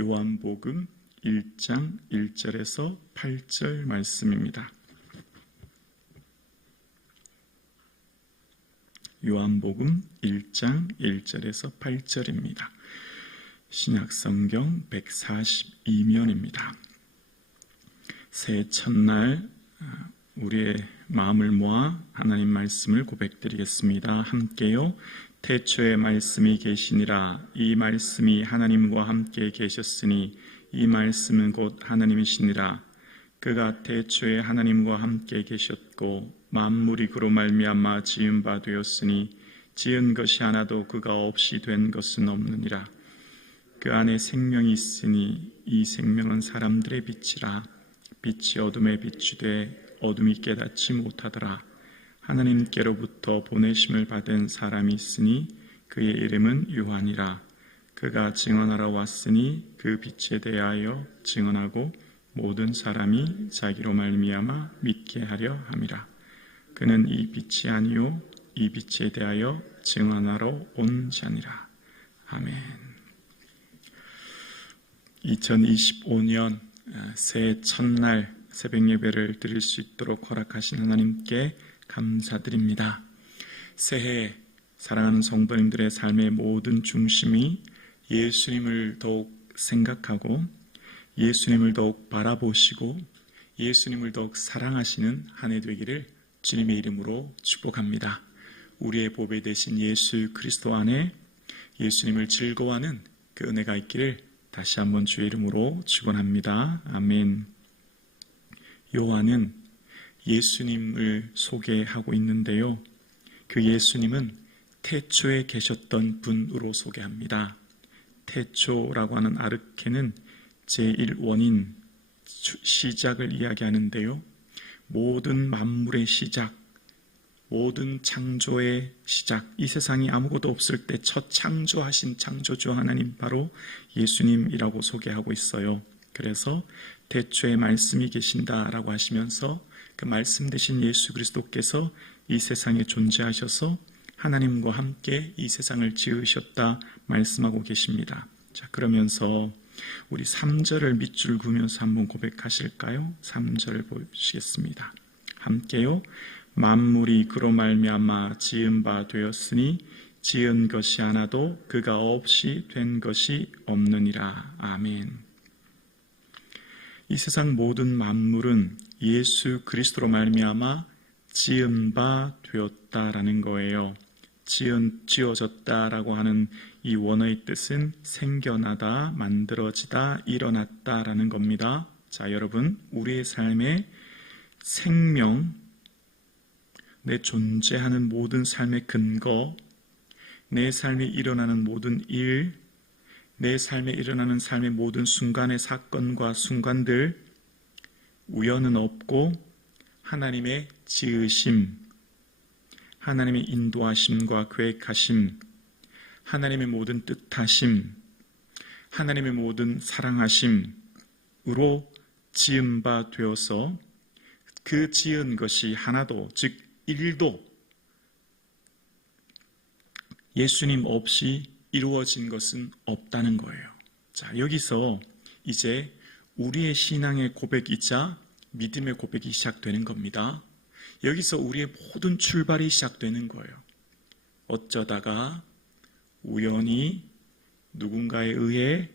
요한복음 1장 1절에서 8절 말씀입니다. 요한복음 1장 1절에서 8절입니다. 신약성경 142면입니다. 새해 첫날 우리의 마음을 모아 하나님 말씀을 고백드리겠습니다. 함께요. 태초에 말씀이 계시니라. 이 말씀이 하나님과 함께 계셨으니 이 말씀은 곧 하나님이시니라. 그가 태초에 하나님과 함께 계셨고 만물이 그로 말미암아 지은 바 되었으니 지은 것이 하나도 그가 없이 된 것은 없느니라. 그 안에 생명이 있으니 이 생명은 사람들의 빛이라. 빛이 어둠에 비추되 어둠이 깨닫지 못하더라. 하나님께로부터 보내심을 받은 사람이 있으니 그의 이름은 요한이라. 그가 증언하러 왔으니 그 빛에 대하여 증언하고 모든 사람이 자기로 말미암아 믿게 하려 함이라. 그는 이 빛이 아니요 이 빛에 대하여 증언하러 온 자니라. 아멘. 2025년 새해 첫날 새벽 예배를 드릴 수 있도록 허락하신 하나님께 감사드립니다. 새해 사랑하는 성도님들의 삶의 모든 중심이 예수님을 더욱 생각하고 예수님을 더욱 바라보시고 예수님을 더욱 사랑하시는 한 해 되기를 주님의 이름으로 축복합니다. 우리의 보배 되신 예수 그리스도 안에 예수님을 즐거워하는 그 은혜가 있기를 다시 한번 주의 이름으로 축원합니다. 아멘. 요한은 예수님을 소개하고 있는데요. 그 예수님은 태초에 계셨던 분으로 소개합니다. 태초라고 하는 아르케는 제1원인 시작을 이야기하는데요. 모든 만물의 시작, 모든 창조의 시작, 이 세상이 아무것도 없을 때 첫 창조하신 창조주 하나님 바로 예수님이라고 소개하고 있어요. 그래서 태초에 말씀이 계신다라고 하시면서 그 말씀 되신 예수 그리스도께서 이 세상에 존재하셔서 하나님과 함께 이 세상을 지으셨다 말씀하고 계십니다. 자, 그러면서 우리 3절을 밑줄 그으면서 한번 고백하실까요? 3절을 보시겠습니다. 함께요. 만물이 그로 말미암아 지은 바 되었으니 지은 것이 하나도 그가 없이 된 것이 없느니라. 아멘. 이 세상 모든 만물은 예수 그리스도로 말미암아 지은 바 되었다라는 거예요. 지어졌다라고 하는 이 원어의 뜻은 생겨나다, 만들어지다, 일어났다라는 겁니다. 자, 여러분, 우리의 삶에 생명, 내 존재하는 모든 삶의 근거, 내 삶에 일어나는 모든 일, 내 삶에 일어나는 삶의 모든 순간의 사건과 순간들, 우연은 없고 하나님의 지으심, 하나님의 인도하심과 계획하심, 하나님의 모든 뜻하심, 하나님의 모든 사랑하심으로 지은 바 되어서 그 지은 것이 하나도, 즉 일도 예수님 없이 이루어진 것은 없다는 거예요. 자, 여기서 이제 우리의 신앙의 고백이자 믿음의 고백이 시작되는 겁니다. 여기서 우리의 모든 출발이 시작되는 거예요. 어쩌다가 우연히 누군가에 의해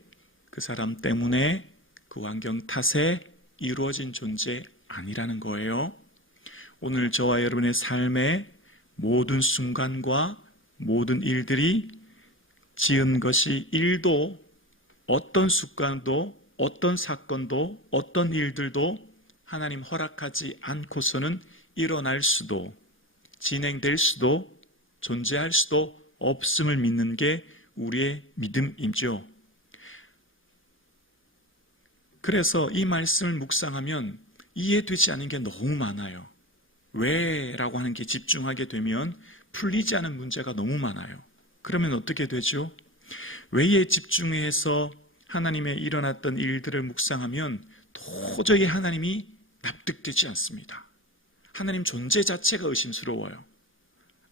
그 사람 때문에 그 환경 탓에 이루어진 존재 아니라는 거예요. 오늘 저와 여러분의 삶의 모든 순간과 모든 일들이 지은 것이 일도 어떤 습관도 어떤 사건도 어떤 일들도 하나님 허락하지 않고서는 일어날 수도 진행될 수도 존재할 수도 없음을 믿는 게 우리의 믿음이죠. 그래서 이 말씀을 묵상하면 이해되지 않는 게 너무 많아요. 왜? 라고 하는 게 집중하게 되면 풀리지 않은 문제가 너무 많아요. 그러면 어떻게 되죠? 왜에 집중해서 하나님의 일어났던 일들을 묵상하면 도저히 하나님이 납득되지 않습니다. 하나님 존재 자체가 의심스러워요.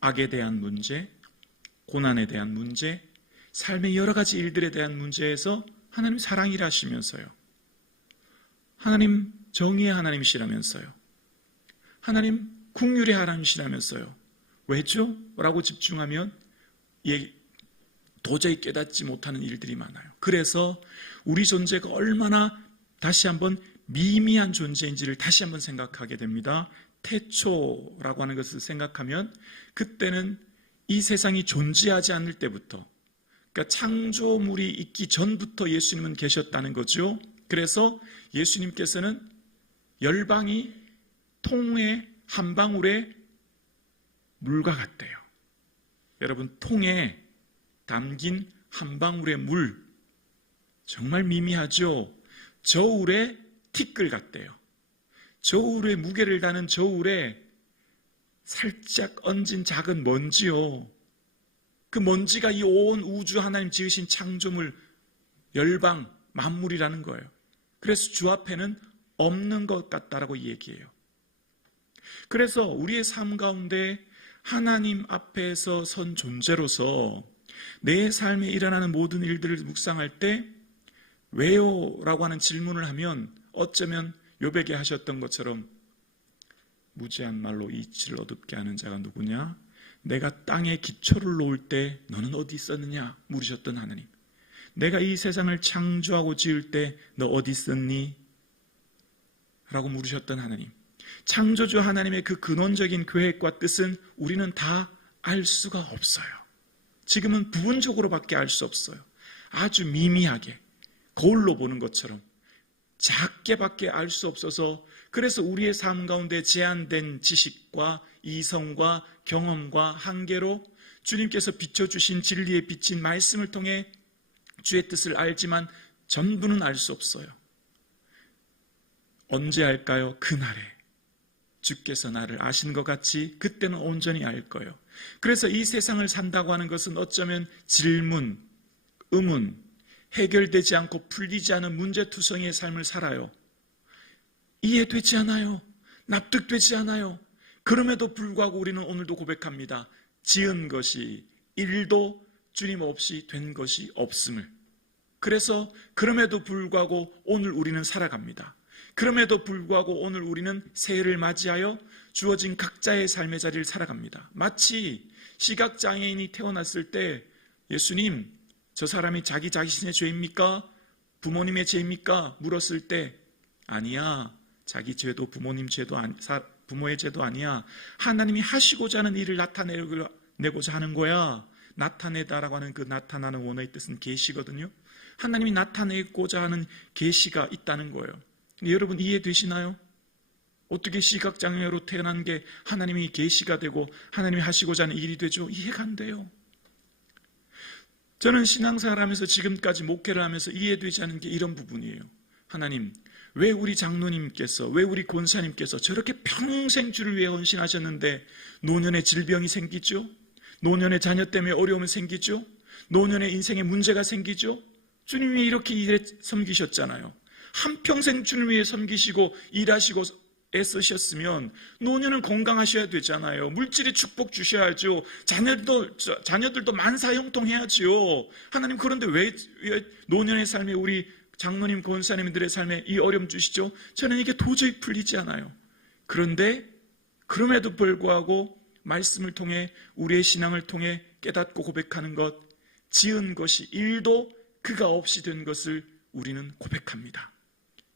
악에 대한 문제, 고난에 대한 문제, 삶의 여러 가지 일들에 대한 문제에서 하나님 사랑이라시면서요. 하나님 정의의 하나님이시라면서요. 하나님 긍휼의 하나님이시라면서요. 왜죠? 라고 집중하면 도저히 깨닫지 못하는 일들이 많아요. 그래서 우리 존재가 얼마나 다시 한번 미미한 존재인지를 다시 한번 생각하게 됩니다. 태초라고 하는 것을 생각하면 그때는 이 세상이 존재하지 않을 때부터, 그러니까 창조물이 있기 전부터 예수님은 계셨다는 거죠. 그래서 예수님께서는 열방이 통의 한 방울의 물과 같대요. 여러분, 통에 담긴 한 방울의 물, 정말 미미하죠. 저울의 티끌 같대요. 저울의 무게를 다는 저울에 살짝 얹은 작은 먼지요. 그 먼지가 이 온 우주 하나님 지으신 창조물, 열방, 만물이라는 거예요. 그래서 주 앞에는 없는 것 같다라고 얘기해요. 그래서 우리의 삶 가운데 하나님 앞에서 선 존재로서 내 삶에 일어나는 모든 일들을 묵상할 때 왜요? 라고 하는 질문을 하면 어쩌면 요백이 하셨던 것처럼 무지한 말로 이치를 어둡게 하는 자가 누구냐? 내가 땅에 기초를 놓을 때 너는 어디 있었느냐? 물으셨던 하나님. 내가 이 세상을 창조하고 지을 때 너 어디 있었니? 라고 물으셨던 하나님. 창조주 하나님의 그 근원적인 계획과 뜻은 우리는 다 알 수가 없어요. 지금은 부분적으로밖에 알 수 없어요. 아주 미미하게 거울로 보는 것처럼 작게밖에 알 수 없어서, 그래서 우리의 삶 가운데 제한된 지식과 이성과 경험과 한계로 주님께서 비춰주신 진리에 비친 말씀을 통해 주의 뜻을 알지만 전부는 알 수 없어요. 언제 알까요? 그날에 주께서 나를 아시는 것 같이 그때는 온전히 알 거예요. 그래서 이 세상을 산다고 하는 것은 어쩌면 질문, 의문, 해결되지 않고 풀리지 않은 문제투성이의 삶을 살아요. 이해되지 않아요. 납득되지 않아요. 그럼에도 불구하고 우리는 오늘도 고백합니다. 지은 것이 일도 주님 없이 된 것이 없음을. 그래서 그럼에도 불구하고 오늘 우리는 살아갑니다. 그럼에도 불구하고 오늘 우리는 새해를 맞이하여 주어진 각자의 삶의 자리를 살아갑니다. 마치 시각장애인이 태어났을 때 예수님, 저 사람이 자기 자신의 죄입니까? 부모님의 죄입니까? 물었을 때 아니야. 자기 죄도 부모님 죄도 부모의 죄도 아니야. 하나님이 하시고자 하는 일을 나타내고자 하는 거야. 나타내다라고 하는 그 나타나는 원어의 뜻은 계시거든요. 하나님이 나타내고자 하는 계시가 있다는 거예요. 여러분 이해되시나요? 어떻게 시각장애로 태어난 게 하나님이 계시가 되고 하나님이 하시고자 하는 일이 되죠? 이해가 안 돼요. 저는 신앙생활 하면서 지금까지 목회를 하면서 이해되지 않은 게 이런 부분이에요. 하나님, 왜 우리 장로님께서, 왜 우리 권사님께서 저렇게 평생 주를 위해 헌신하셨는데 노년에 질병이 생기죠? 노년에 자녀 때문에 어려움이 생기죠? 노년에 인생에 문제가 생기죠? 주님이 이렇게 일에 섬기셨잖아요. 한평생 주를 위해 섬기시고 일하시고 애쓰셨으면 노년은 건강하셔야 되잖아요. 물질의 축복 주셔야죠. 자녀들도 만사형통해야죠. 하나님, 그런데 왜 노년의 삶에 우리 장로님, 권사님들의 삶에 이 어려움 주시죠? 저는 이게 도저히 풀리지 않아요. 그런데 그럼에도 불구하고 말씀을 통해 우리의 신앙을 통해 깨닫고 고백하는 것, 지은 것이 일도 그가 없이 된 것을 우리는 고백합니다.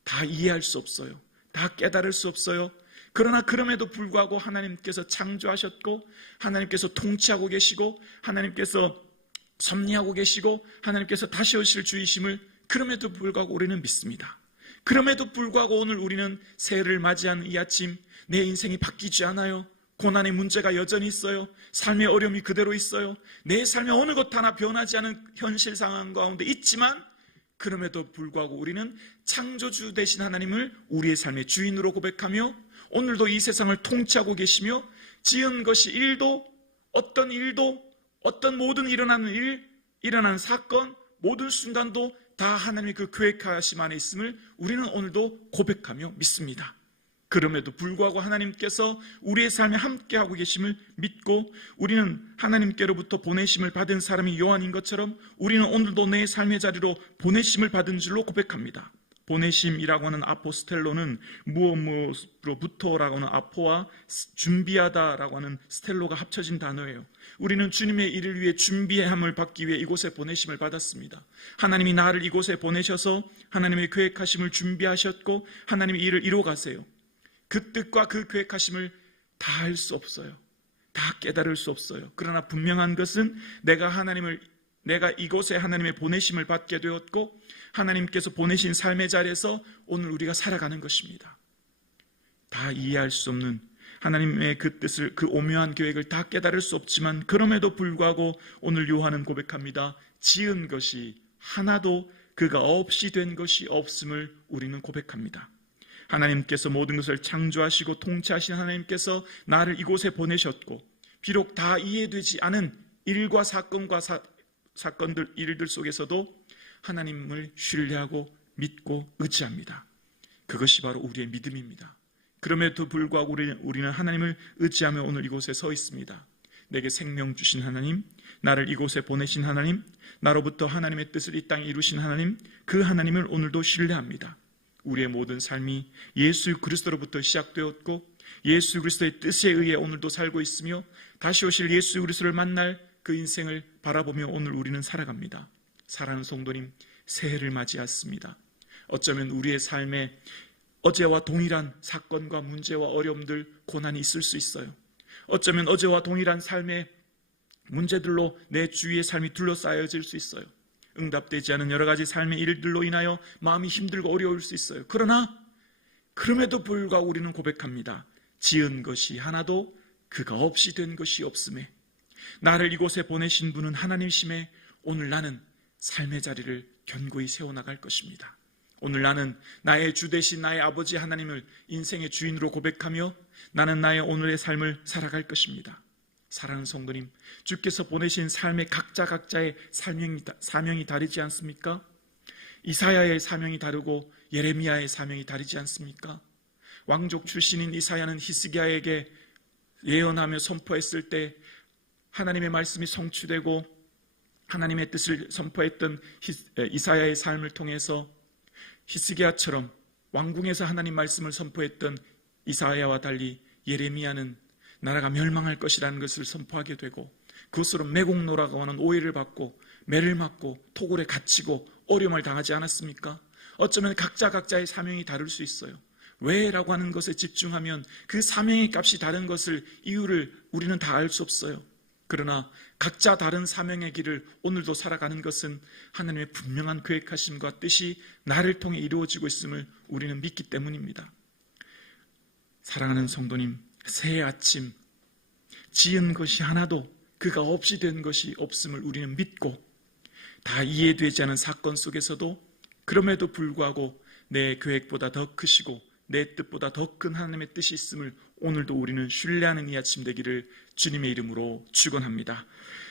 다 이해할 수 없어요. 다 깨달을 수 없어요. 그러나 그럼에도 불구하고 하나님께서 창조하셨고 하나님께서 통치하고 계시고 하나님께서 섭리하고 계시고 하나님께서 다시 오실 주이심을 그럼에도 불구하고 우리는 믿습니다. 그럼에도 불구하고 오늘 우리는 새해를 맞이하는 이 아침 내 인생이 바뀌지 않아요. 고난의 문제가 여전히 있어요. 삶의 어려움이 그대로 있어요. 내 삶에 어느 것 하나 변하지 않은 현실 상황 가운데 있지만 그럼에도 불구하고 우리는 창조주 되신 하나님을 우리의 삶의 주인으로 고백하며 오늘도 이 세상을 통치하고 계시며 지은 것이 어떤 모든 일어나는 사건, 모든 순간도 다 하나님의 그 계획하심 안에 있음을 우리는 오늘도 고백하며 믿습니다. 그럼에도 불구하고 하나님께서 우리의 삶에 함께하고 계심을 믿고 우리는 하나님께로부터 보내심을 받은 사람이 요한인 것처럼 우리는 오늘도 내 삶의 자리로 보내심을 받은 줄로 고백합니다. 보내심이라고 하는 아포스텔로는 무엇으로부터라고 하는 아포와 준비하다라고 하는 스텔로가 합쳐진 단어예요. 우리는 주님의 일을 위해 준비함을 받기 위해 이곳에 보내심을 받았습니다. 하나님이 나를 이곳에 보내셔서 하나님의 계획하심을 준비하셨고 하나님의 일을 이루어가세요. 그 뜻과 그 계획하심을 다 할 수 없어요. 다 깨달을 수 없어요. 그러나 분명한 것은 내가 이곳에 하나님의 보내심을 받게 되었고 하나님께서 보내신 삶의 자리에서 오늘 우리가 살아가는 것입니다. 다 이해할 수 없는 하나님의 그 뜻을, 그 오묘한 계획을 다 깨달을 수 없지만 그럼에도 불구하고 오늘 요한은 고백합니다. 지은 것이 하나도 그가 없이 된 것이 없음을 우리는 고백합니다. 하나님께서 모든 것을 창조하시고 통치하신 하나님께서 나를 이곳에 보내셨고 비록 다 이해되지 않은 일과 사건들, 일들 속에서도 하나님을 신뢰하고 믿고 의지합니다. 그것이 바로 우리의 믿음입니다. 그럼에도 불구하고 우리는 하나님을 의지하며 오늘 이곳에 서 있습니다. 내게 생명 주신 하나님, 나를 이곳에 보내신 하나님, 나로부터 하나님의 뜻을 이 땅에 이루신 하나님, 그 하나님을 오늘도 신뢰합니다. 우리의 모든 삶이 예수 그리스도로부터 시작되었고 예수 그리스도의 뜻에 의해 오늘도 살고 있으며 다시 오실 예수 그리스도를 만날 그 인생을 바라보며 오늘 우리는 살아갑니다. 사랑하는 성도님, 새해를 맞이했습니다. 어쩌면 우리의 삶에 어제와 동일한 사건과 문제와 어려움들, 고난이 있을 수 있어요. 어쩌면 어제와 동일한 삶의 문제들로 내 주위의 삶이 둘러싸여질 수 있어요. 응답되지 않은 여러 가지 삶의 일들로 인하여 마음이 힘들고 어려울 수 있어요. 그러나 그럼에도 불구하고 우리는 고백합니다. 지은 것이 하나도 그가 없이 된 것이 없음에 나를 이곳에 보내신 분은 하나님이심에 오늘 나는 삶의 자리를 견고히 세워나갈 것입니다. 오늘 나는 나의 주 되신 나의 아버지 하나님을 인생의 주인으로 고백하며 나는 나의 오늘의 삶을 살아갈 것입니다. 사랑하는 성도님, 주께서 보내신 삶의 각자의 사명이 다르지 않습니까? 이사야의 사명이 다르고 예레미야의 사명이 다르지 않습니까? 왕족 출신인 이사야는 히스기야에게 예언하며 선포했을 때 하나님의 말씀이 성취되고 하나님의 뜻을 선포했던 이사야의 삶을 통해서 히스기야처럼 왕궁에서 하나님 말씀을 선포했던 이사야와 달리 예레미야는 나라가 멸망할 것이라는 것을 선포하게 되고 그것으로 매국노라고 하는 오해를 받고 매를 맞고 토굴에 갇히고 어려움을 당하지 않았습니까? 어쩌면 각자의 사명이 다를 수 있어요. 왜라고 하는 것에 집중하면 그 사명의 값이 다른 것을 이유를 우리는 다 알 수 없어요. 그러나 각자 다른 사명의 길을 오늘도 살아가는 것은 하나님의 분명한 계획하심과 뜻이 나를 통해 이루어지고 있음을 우리는 믿기 때문입니다. 사랑하는 성도님, 새해 아침 지은 것이 하나도 그가 없이 된 것이 없음을 우리는 믿고 다 이해되지 않은 사건 속에서도 그럼에도 불구하고 내 계획보다 더 크시고 내 뜻보다 더 큰 하나님의 뜻이 있음을 오늘도 우리는 신뢰하는 이 아침 되기를 주님의 이름으로 축원합니다.